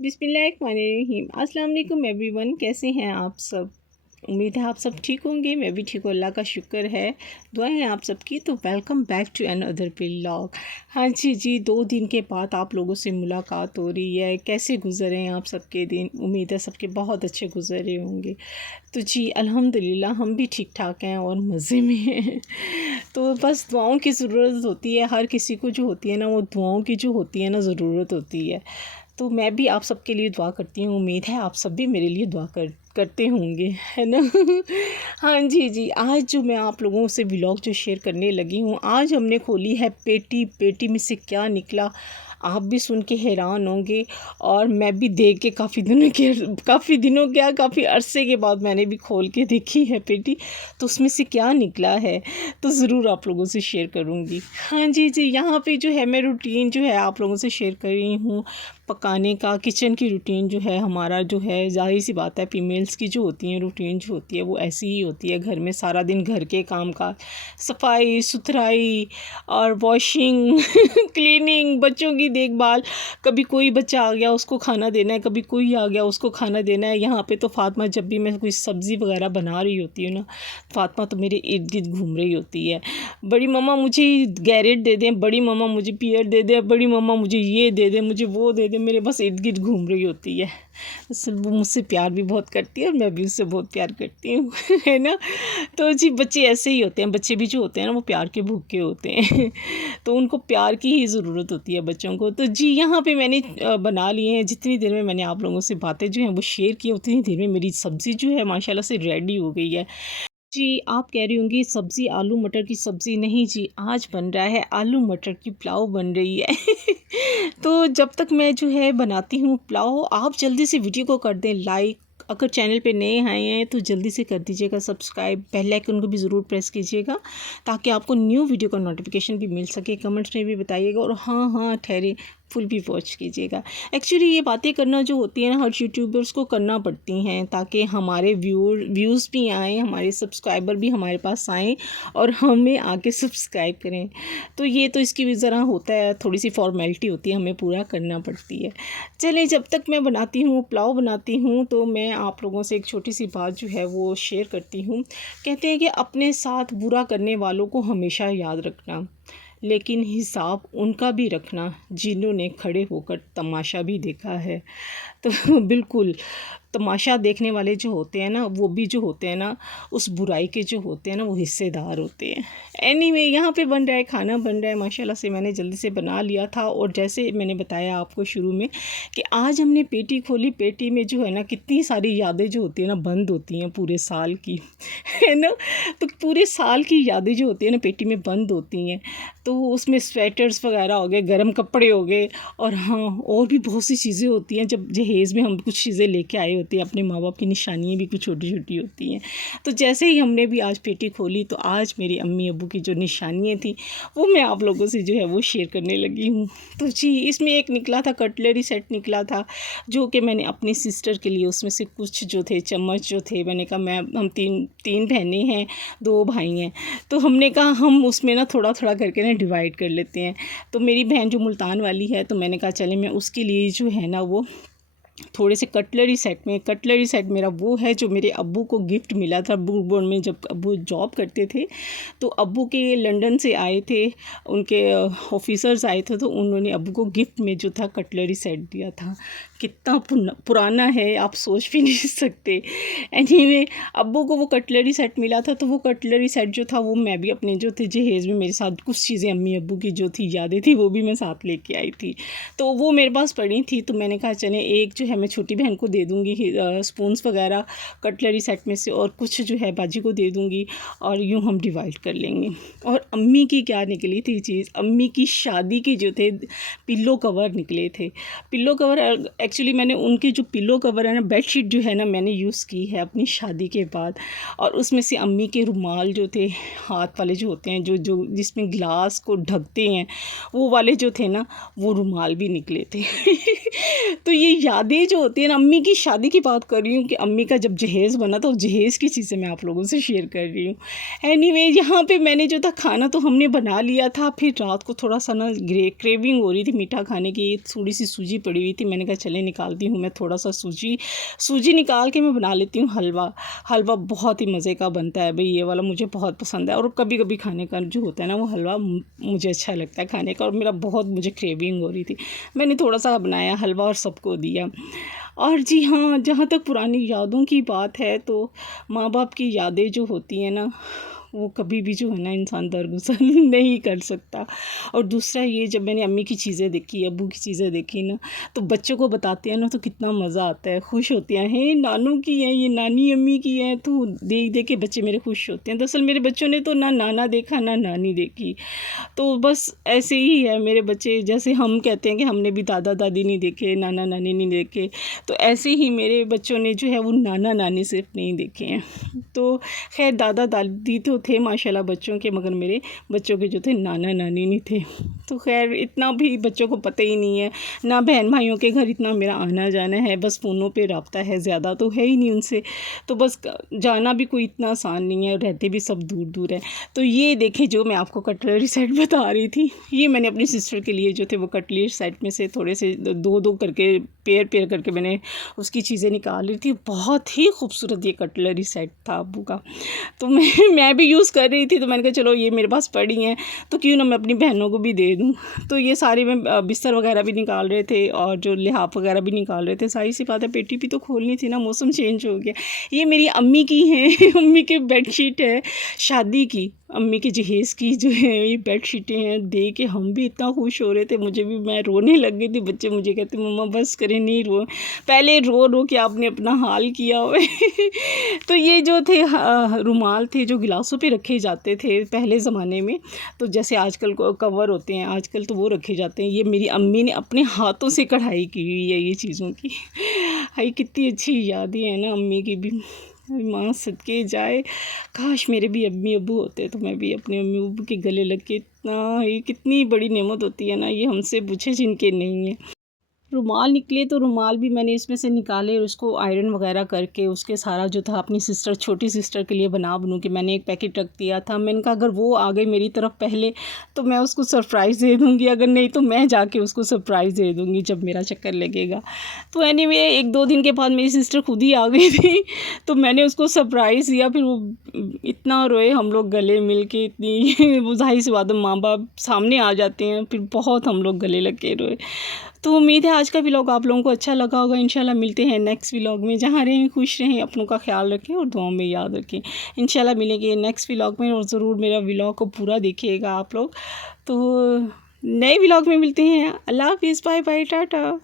बिस्मिल्लाहिर्रहमानिर्रहीम। अस्सलाम वालेकुम एवरीवन, कैसे हैं आप सब। उम्मीद है आप सब ठीक होंगे। मैं भी ठीक हूँ, अल्लाह का शुक्र है, दुआएं हैं आप सबकी। तो welcome back to another vlog. हाँ जी, 2 दिन के बाद आप लोगों से मुलाकात हो रही है। कैसे गुजरे हैं आप सबके दिन। उम्मीद है सबके बहुत अच्छे गुजरे होंगे। तो जी अल्हम्दुलिल्लाह हम भी ठीक ठाक हैं और मज़े में हैं। तो बस दुआओं की ज़रूरत होती है, हर किसी को जो होती है ना, वो दुआओं की जो होती है ना ज़रूरत होती है। तो मैं भी आप सबके लिए दुआ करती हूँ। उम्मीद है आप सब भी मेरे लिए दुआ करते होंगे, है ना। हाँ जी, आज जो मैं आप लोगों से व्लॉग जो शेयर करने लगी हूँ, आज हमने खोली है पेटी। पेटी में से क्या निकला आप भी सुन के हैरान होंगे, और मैं भी देख के काफ़ी अरसे के बाद मैंने भी खोल के देखी है पेटी। तो उसमें से क्या निकला है तो ज़रूर आप लोगों से शेयर करूँगी। हाँ जी, यहाँ पे जो है मैं रूटीन जो है आप लोगों से शेयर कर रही हूँ। पकाने का किचन की रूटीन जो है हमारा जो है, ज़ाहिर सी बात है फीमेल्स की जो होती है रूटीन जो होती है वो ऐसी ही होती है। घर में सारा दिन घर के काम का सफाई सुथराई और वॉशिंग क्लीनिंग, बच्चों की देखभाल। कभी कोई बच्चा आ गया उसको खाना देना है, कभी कोई आ गया उसको खाना देना है। यहाँ पे तो फातिमा जब भी मैं कोई सब्ज़ी वगैरह बना रही होती हूँ ना, फातिमा तो मेरे इर्द गिर्द घूम रही होती है। बड़ी मम्मा मुझे गैरेट दे दें, बड़ी मम्मा मुझे पियर दे दें, बड़ी मम्मा मुझे ये दे दें, मुझे वो दे दें, मेरे बस इर्द गिर्द घूम रही होती है। असल वो मुझसे प्यार भी बहुत करती है और मैं भी उससे बहुत प्यार करती हूँ है ना। तो जी बच्चे ऐसे ही होते हैं, बच्चे भी जो होते हैं ना वो प्यार के भूखे होते हैं तो उनको प्यार की ही ज़रूरत होती है बच्चों को। तो जी यहाँ पे मैंने बना लिए हैं। जितनी देर में मैंने आप लोगों से बातें जो हैं वो शेयर की, उतनी देर में मेरी सब्ज़ी जो है माशाल्लाह से रेडी हो गई है। जी आप कह रही होंगी सब्ज़ी आलू मटर की सब्ज़ी। नहीं जी, आज बन रहा है आलू मटर की पुलाव बन रही है तो जब तक मैं जो है बनाती हूँ पुलाव, आप जल्दी से वीडियो को कर दें लाइक। अगर चैनल पे नए आए हैं तो जल्दी से कर दीजिएगा सब्सक्राइब, बेल आइकन को भी ज़रूर प्रेस कीजिएगा ताकि आपको न्यू वीडियो का नोटिफिकेशन भी मिल सके। कमेंट्स में भी बताइएगा, और हाँ ठहरे फुल भी वॉच कीजिएगा। एक्चुअली ये बातें करना जो होती है ना, हर यूट्यूबर्स को करना पड़ती हैं ताकि हमारे व्यूज़ भी आएँ, हमारे सब्सक्राइबर भी हमारे पास आएँ और हमें आके सब्सक्राइब करें। तो ये तो इसकी भी ज़रा होता है, थोड़ी सी फॉर्मेलिटी होती है, हमें पूरा करना पड़ती है। चलिए जब तक मैं बनाती हूँ पुलाव बनाती हूँ तो मैं आप लोगों से एक छोटी सी बात जो है वो शेयर करती हूँ। कहते हैं कि अपने साथ बुरा करने वालों को हमेशा याद रखना, लेकिन हिसाब उनका भी रखना जिन्होंने खड़े होकर तमाशा भी देखा है। तो बिल्कुल तमाशा देखने वाले जो होते हैं ना, वो भी जो होते हैं ना उस बुराई के जो होते हैं ना वो हिस्सेदार होते हैं। एनीवे यहाँ पे बन रहा है, खाना बन रहा है माशाल्लाह से। मैंने जल्दी से बना लिया था, और जैसे मैंने बताया आपको शुरू में कि आज हमने पेटी खोली। पेटी में जो है ना कितनी सारी यादें जो होती हैं ना बंद होती हैं पूरे साल की है ना। तो पूरे साल की यादें जो होती हैं ना पेटी में बंद होती हैं। तो उसमें स्वेटर्स वगैरह हो गए, गर्म कपड़े हो गए, और हाँ और भी बहुत सी चीज़ें होती हैं। जब जहेज़ में हम कुछ चीज़ें लेके आए होते हैं, अपने माँ बाप की निशानियाँ भी कुछ छोटी छोटी होती हैं। तो जैसे ही हमने भी आज पेटी खोली तो आज मेरी अम्मी अब्बू की जो निशानियाँ थी वो मैं आप लोगों से जो है वो शेयर करने लगी हूँ। तो जी इसमें एक निकला था कटलरी सेट निकला था, जो कि मैंने अपनी सिस्टर के लिए, उसमें से कुछ जो थे चम्मच जो थे, मैंने कहा हम तीन बहनें हैं, 2 भाई हैं, तो हमने कहा हम उसमें ना थोड़ा थोड़ा करके ना डिवाइड कर लेते हैं। तो मेरी बहन जो मुल्तान वाली है, तो मैंने कहा चले मैं उसके लिए जो है ना वो थोड़े से कटलरी सेट मेरा वो है जो मेरे अब्बू को गिफ्ट मिला था बुरबोन में, जब अब्बू जॉब करते थे। तो अब्बू के लंदन से आए थे, उनके ऑफिसर्स आए थे, तो उन्होंने अब्बू को गिफ्ट में जो था कटलरी सेट दिया था। कितना पुराना है आप सोच भी नहीं सकते। एनीवे अब्बू को वो कटलरी सेट मिला था, तो वो कटलरी सेट जो था वो मैं भी अपने जो थे जहेज़ में मेरे साथ कुछ चीज़ें अम्मी अब्बू की जो थी यादें थी वो भी मैं साथ लेके आई थी। तो वो मेरे पास पड़ी थी, तो मैंने कहा चले एक जो है मैं छोटी बहन को दे दूँगी स्पून्स वगैरह कटलरी सेट में से, और कुछ जो है बाजी को दे दूँगी, और यूँ हम डिवाइड कर लेंगे। और अम्मी की क्या निकली थी चीज़, अम्मी की शादी के जो थे पिल्लो कवर निकले थे। पिल्लो कवर एक्चुअली मैंने उनके जो पिल्लो कवर है ना, बेडशीट जो है ना मैंने यूज़ की है अपनी शादी के बाद, और उसमें से अम्मी के रुमाल जो थे हाथ वाले जो होते हैं, जो जिसमें ग्लास को ढकते हैं, वो वाले जो थे ना वो रुमाल भी निकले थे तो ये यादें ये जो होती है ना, अम्मी की शादी की बात कर रही हूँ कि अम्मी का जब जहेज़ बना तो जहेज़ की चीज़ें मैं आप लोगों से शेयर कर रही हूँ। एनीवे यहाँ पे मैंने जो था खाना तो हमने बना लिया था, फिर रात को थोड़ा सा ना क्रेविंग हो रही थी मीठा खाने की, थोड़ी सी सूजी पड़ी हुई थी, मैंने कहा चले निकालती हूँ मैं थोड़ा सा सूजी निकाल के मैं बना लेती हूँ हलवा। हलवा बहुत ही मज़े का बनता है भाई, ये वाला मुझे बहुत पसंद है, और कभी कभी खाने का जो होता है ना वो हलवा मुझे अच्छा लगता है खाने का, और मेरा बहुत मुझे क्रेविंग हो रही थी, मैंने थोड़ा सा बनाया हलवा और सबको दिया। और जी हाँ, जहाँ तक पुरानी यादों की बात है तो माँ बाप की यादें जो होती हैं ना, वो कभी भी जो है ना इंसान दरगुजर नहीं कर सकता। और दूसरा ये, जब मैंने अम्मी की चीज़ें देखी, अब्बू की चीज़ें देखी ना, तो बच्चों को बताते हैं ना तो कितना मज़ा आता है, खुश होते हैं, हे नानू की है ये, नानी अम्मी की है, तो देख देख के बच्चे मेरे खुश होते हैं। दरअसल मेरे बच्चों ने तो ना नाना देखा ना नानी देखी, तो बस ऐसे ही है मेरे बच्चे, जैसे हम कहते हैं कि हमने भी दादा दादी नहीं देखे, नाना नानी नहीं देखे, तो ऐसे ही मेरे बच्चों ने जो है वो नाना नानी सिर्फ नहीं देखे हैं। तो खैर दादा दादी तो थे माशाल्लाह बच्चों के, मगर मेरे बच्चों के जो थे नाना नानी नहीं थे। तो खैर इतना भी बच्चों को पता ही नहीं है, ना बहन भाइयों के घर इतना मेरा आना जाना है, बस फ़ोनों पे रब्ता है, ज़्यादा तो है ही नहीं उनसे, तो बस जाना भी कोई इतना आसान नहीं है, रहते भी सब दूर दूर है। तो ये देखे जो मैं आपको कटलरी सेट बता रही थी, ये मैंने अपनी सिस्टर के लिए जो थे वो कटलरी सेट में से थोड़े से दो दो करके पेयर करके मैंने उसकी चीज़ें निकाल रही थी। बहुत ही खूबसूरत ये कटलरी सेट था अब्बू का, तो मैं भी यूज़ कर रही थी, तो मैंने कहा चलो ये मेरे पास पड़ी हैं तो क्यों ना मैं अपनी बहनों को भी दे दूँ। तो ये सारे में बिस्तर वगैरह भी निकाल रहे थे और जो लिहाफ वगैरह भी निकाल रहे थे। सारी सी बात है, पेटी भी तो खोलनी थी ना, मौसम चेंज हो गया। ये मेरी अम्मी की है अम्मी की बेडशीट है शादी की, अम्मी के जहेज़ की जो है ये बेडशीटें हैं। देख के हम भी इतना खुश हो रहे थे, मैं रोने लग गई थी। बच्चे मुझे कहते मम्मा बस करें, नहीं रो, पहले रो के आपने अपना हाल किया हुआ तो ये जो थे रुमाल थे जो गिलासों पे रखे जाते थे पहले ज़माने में, तो जैसे आजकल को कवर होते हैं आजकल, तो वो रखे जाते हैं। ये मेरी अम्मी ने अपने हाथों से कढ़ाई की हुई है ये चीज़ों की। हाय कितनी अच्छी यादें हैं ना अम्मी की भी, माँ सदके जाए। काश मेरे भी अम्मी अब्बू होते तो मैं भी अपने अम्मी अब्बू के गले लग के, इतना ये कितनी बड़ी नेमत होती है ना, ये हमसे पूछे जिनके नहीं है। रुमाल निकले तो रुमाल भी मैंने इसमें से निकाले और उसको आयरन वगैरह करके उसके सारा जो था अपनी सिस्टर, छोटी सिस्टर के लिए बनूँ कि मैंने एक पैकेट रख दिया था। मैंने कहा अगर वो आ गई मेरी तरफ पहले तो मैं उसको सरप्राइज़ दे दूँगी, अगर नहीं तो मैं जाके उसको सरप्राइज़ दे दूँगी जब मेरा चक्कर लगेगा। तो एनीवे 1-2 दिन के बाद मेरी सिस्टर खुद ही आ गई थी तो मैंने उसको सरप्राइज़ दिया। फिर वो इतना रोए हम लोग गले मिल के, इतनी वो ज़ाहिर सी बात है माँ बाप सामने आ जाते हैं, फिर बहुत हम लोग गले लग के रोए। तो उम्मीद है आज का व्लॉग आप लोगों को अच्छा लगा होगा। इंशाल्लाह मिलते हैं नेक्स्ट व्लॉग में। जहाँ रहें खुश रहें, अपनों का ख्याल रखें और दुआओं में याद रखें। इंशाल्लाह मिलेंगे नेक्स्ट व्लॉग में, और ज़रूर मेरा व्लॉग को पूरा देखिएगा आप लोग। तो नए व्लॉग में मिलते हैं। अल्लाह हाफ़िज़, बाय बाय, टाटा।